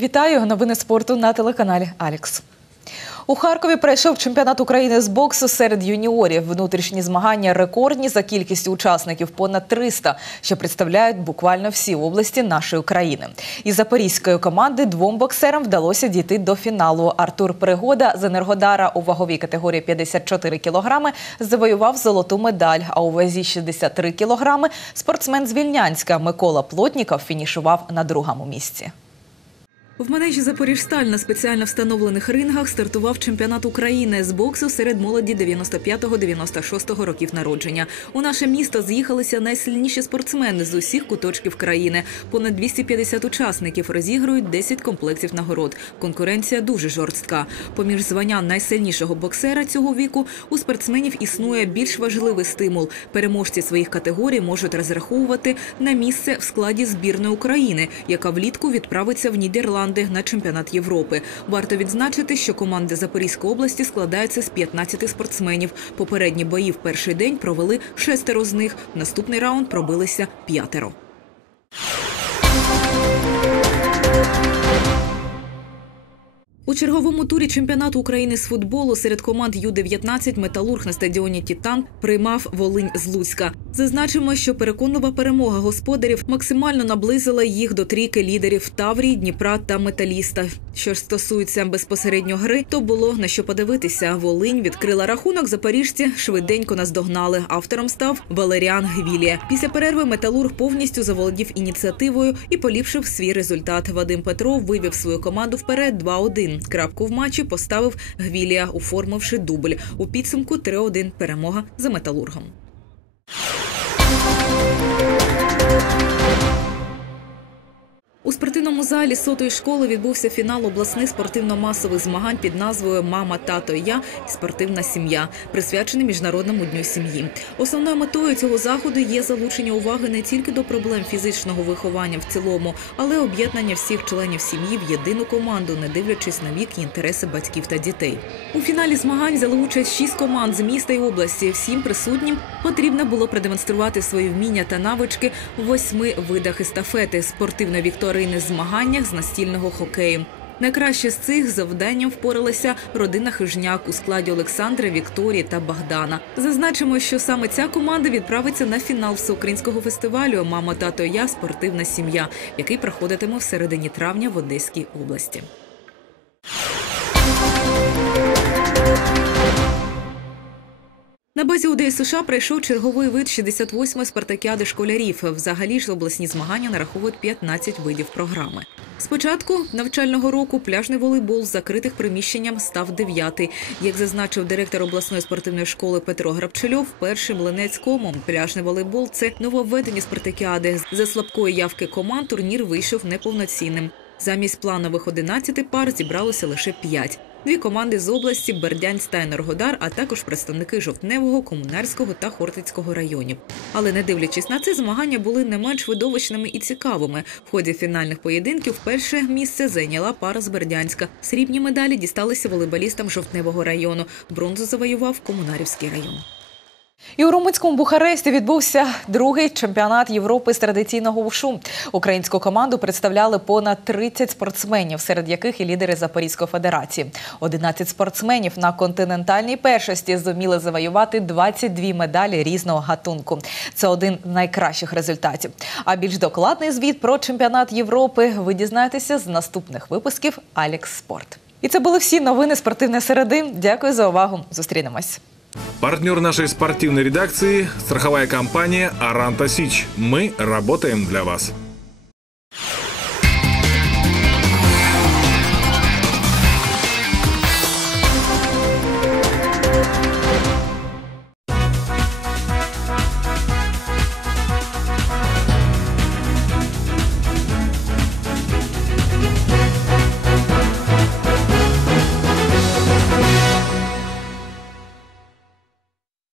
Вітаю новини спорту на телеканалі Алікс. У Харкові пройшов чемпіонат України з боксу серед юніорів. Внутрішні змагання рекордні за кількістю учасників понад 300, що представляють буквально всі області нашої країни. Із запорізької команди двом боксерам вдалося дійти до фіналу. Артур Пригода з Енергодара у ваговій категорії 54 кілограми завоював золоту медаль. А у вазі 63 кілограми спортсмен з Вільнянська Микола Плотніков фінішував на другому місці. В манежі Запоріжсталь на спеціально встановлених рингах стартував чемпіонат України з боксу серед молоді 95-96 років народження. У наше місто з'їхалися найсильніші спортсмени з усіх куточків країни. Понад 250 учасників розігрують 10 комплектів нагород. Конкуренція дуже жорстка. Поміж звання найсильнішого боксера цього віку у спортсменів існує більш важливий стимул. Переможці своїх категорій можуть розраховувати на місце в складі збірної України, яка влітку відправиться в Нідерланди на чемпіонат Європи. Варто відзначити, що команди Запорізької області складаються з 15 спортсменів. Попередні бої в перший день провели шестеро з них. Наступний раунд пробилися п'ятеро. У черговому турі чемпіонату України з футболу серед команд Ю-19 Металург на стадіоні Тітан приймав Волинь з Луцька. Зазначимо, що переконлива перемога господарів максимально наблизила їх до трійки лідерів Таврії, Дніпра та Металіста. Що ж стосується безпосередньо гри, то було на що подивитися. Волинь відкрила рахунок. Запоріжці швиденько наздогнали. Автором став Валеріан Гвілія. Після перерви Металург повністю заволодів ініціативою і поліпшив свій результат. Вадим Петров вивів свою команду вперед 2-1. Крапку в матчі поставив Гвілія, оформивши дубль. У підсумку 3-1 перемога за металургом. Música У спортивному залі сотої школи відбувся фінал обласних спортивно-масових змагань під назвою Мама, тато, я і спортивна сім'я, присвячений міжнародному дню сім'ї. Основною метою цього заходу є залучення уваги не тільки до проблем фізичного виховання в цілому, але й об'єднання всіх членів сім'ї в єдину команду, не дивлячись на вік і інтереси батьків та дітей. У фіналі змагань взяли участь шість команд з міста і області. Всім присутнім потрібно було продемонструвати свої вміння та навички в восьми видах естафети спортивної вікторини змаганнях з настільного хокею. Найкраще з цих завданням впоралася родина Хижняк у складі Олександра, Вікторії та Богдана. Зазначимо, що саме ця команда відправиться на фінал всеукраїнського фестивалю Мама, тато, я спортивна сім'я, який проходитиме в середині травня в Одеській області. На базі УДС США пройшов черговий вид 68-ї спартакіади школярів. Взагалі ж обласні змагання нараховують 15 видів програми. Спочатку навчального року пляжний волейбол з закритих приміщенням став дев'ятий. Як зазначив директор обласної спортивної школи Петро Грабчельов, перший млинець комом. Пляжний волейбол це нововведення спартакіади. За слабкої явки команд турнір вийшов неповноцінним. Замість планових 11 пар зібралося лише 5. Дві команди з області Бердянськ та Енергодар, а також представники Жовтневого, Комунарського та Хортицького районів. Але не дивлячись на це, змагання були не менш видовищними і цікавими. В ході фінальних поєдинків перше місце зайняла пара з Бердянська. Срібні медалі дісталися волейболістам Жовтневого району. Бронзу завоював Комунарівський район. І у румунському Бухаресті відбувся другий чемпіонат Європи з традиційного ушу. Українську команду представляли понад 30 спортсменів, серед яких і лідери Запорізької федерації. 11 спортсменів на континентальній першості зуміли завоювати 22 медалі різного гатунку. Це один з найкращих результатів. А більш докладний звіт про чемпіонат Європи ви дізнаєтеся з наступних випусків Алекс Спорт. І це були всі новини спортивної середи. Дякую за увагу. Зустрінемось. Партнер нашей спортивной редакции – страховая компания «Аранта Сич». Мы работаем для вас.